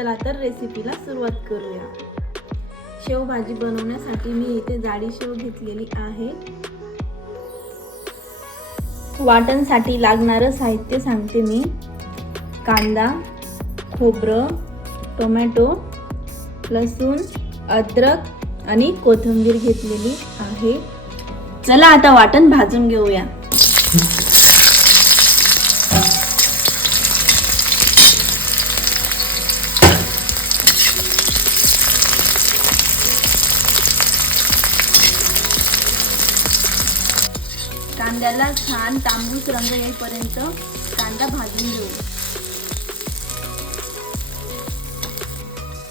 चला तर रेसिपीला सुरुवात करूया। शेवभाजी बनवण्यासाठी मी इथे जाडी शेव घेतलेली आहे। वाटणसाठी लागणारं साहित्य सांगते मी। कांदा, खोबरं, टोमॅटो, लसूण, अद्रक आणि कोथिंबीर घेतलेली आहे। चला आता वाटण भाजून घेऊया। कांद्याला छान तांबूस रंग येईपर्यंत कांदा भाजून घेऊ।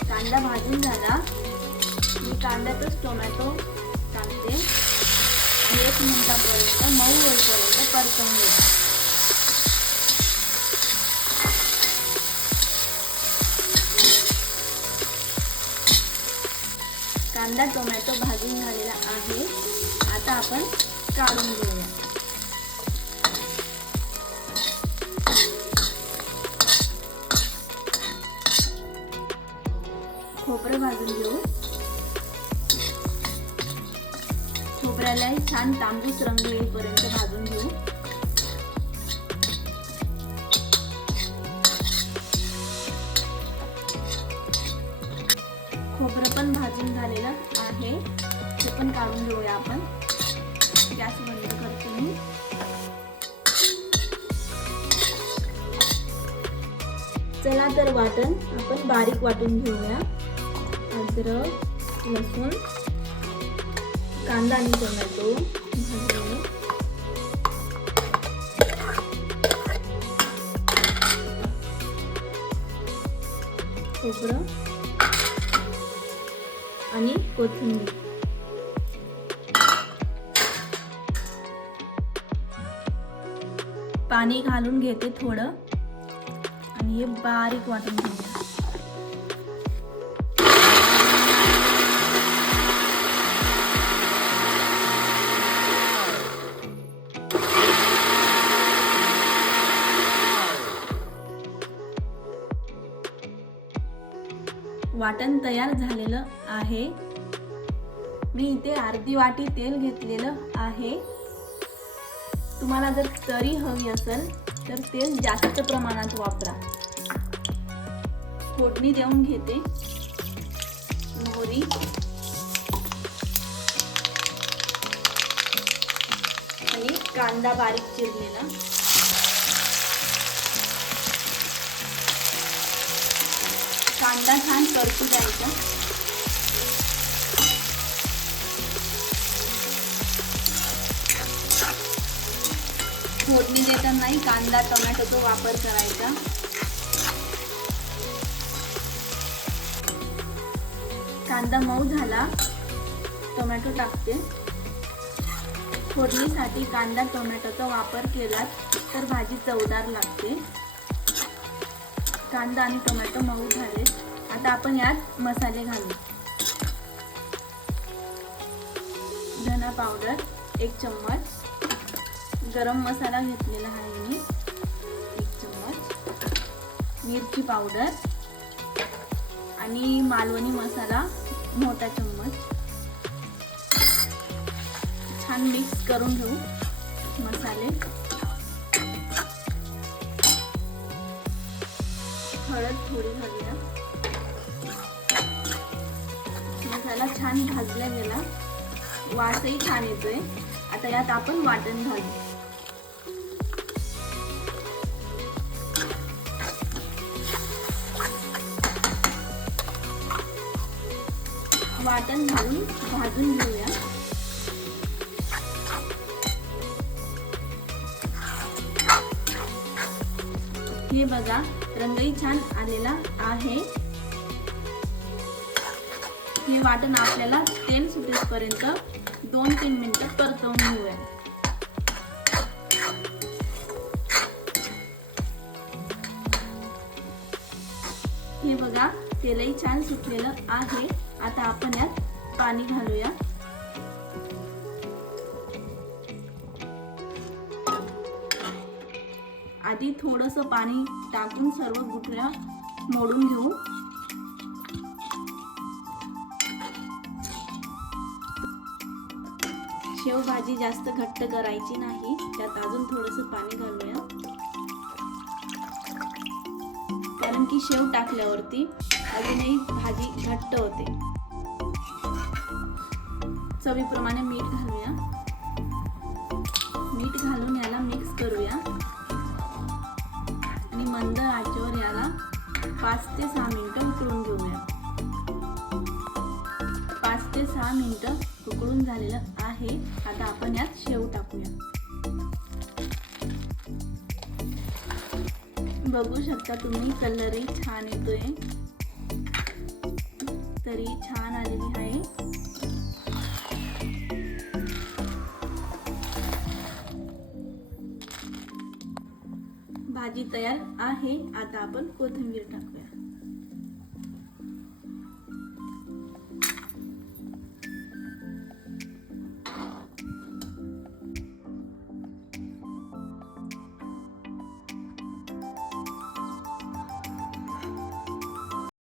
कांदा भाजून झाला मी कांद्यातच टोमॅटो टाकते आणि 1 मिनिटापर्यंत मऊ होईपर्यंत परतवून घेऊ। कांदा टोमॅटो भाजून झालेला आहे। आता आपण काढून घेऊया। खोबरं भाजून घेऊ। खोबऱ्यालाही छान तांबूस रंग येईपर्यंत भाजून घेऊ। खोबरं पण भाजून झालेलं आहे, ते पण काढून घेऊया आपण। गॅस बंद करते मी। चला तर वाटण आपण बारीक वाटून घेऊया। अद्रक, लसूण, कांदा आणि टोमॅटो भाजून, खोबरं आणि कोथिंबीर। पाणी घालून घेते थोडं आणि हे बारीक वाटून घेऊया। वाटण तयार झालेलं आहे। मी इथे अर्धी वाटी तेल घेतलेलं आहे। तुम्हाला जर तरी हवी असेल तर तेल जास्त प्रमाणात वापरा। फोडणी देऊन घेते। मोहरी आणि कांदा बारीक चिरलेला, कांदा छान परतू द्यायचा। फोडणी देतानाही कांदा टोमॅटोचा वापर करायचा। कांदा मऊ झाला, टोमॅटो टाकते। फोडणीसाठी कांदा टोमॅटोचा वापर केला तर भाजी चवदार लागते। कांदा आणि टोमॅटो मऊ झाले, आता आपण यात मसाले घालू। धना पावडर 1 चम्मच, गरम मसाला घेतलेला आहे मी 1 चम्मच, मिरची पावडर आणि मालवणी मसाला मोठा चम्मच। छान मिक्स करून घेऊ मसाले। हळद थोडी घालूया। मसाला छान भाजला गेला, वासही छान येतोय। आता यात आपण वाटण घालू। वाटण घालून भाजून घेऊया। हे बघा रंगही छान आलेला आहे। हे वाटण आपल्याला तेल सुटेपर्यंत 2-3 मिनिटं परतवून घेऊया। हे बघा तेलही छान सुटलेलं आहे। आता आपण यात पाणी घालूया। आधी थोडंसं पाणी टाकून सर्व गुठळ्या मोडून घेऊ। शेवभाजी जास्त घट्ट करायची नाही, त्यात अजून थोडंसं पाणी घालूया, कारण की शेव टाकल्यावरती अजूनही भाजी घट्ट होते. चवीप्रमाणे मीठ घालूया. मीठ घालून याला मिक्स करूया आणि मंद आचेवर याला 5 ते 6 मिनिटं उकळून घेऊया. 5 ते 6 मिनिटं उकळून झालेलं आहे. आता आपण यात शेव टाकूया. बघू शकता तुम्ही, कलरही छान येतोय, तरी छान आलेली आहे. भाजी तयार आहे. आता आपण कोथिंबीर टाकूया.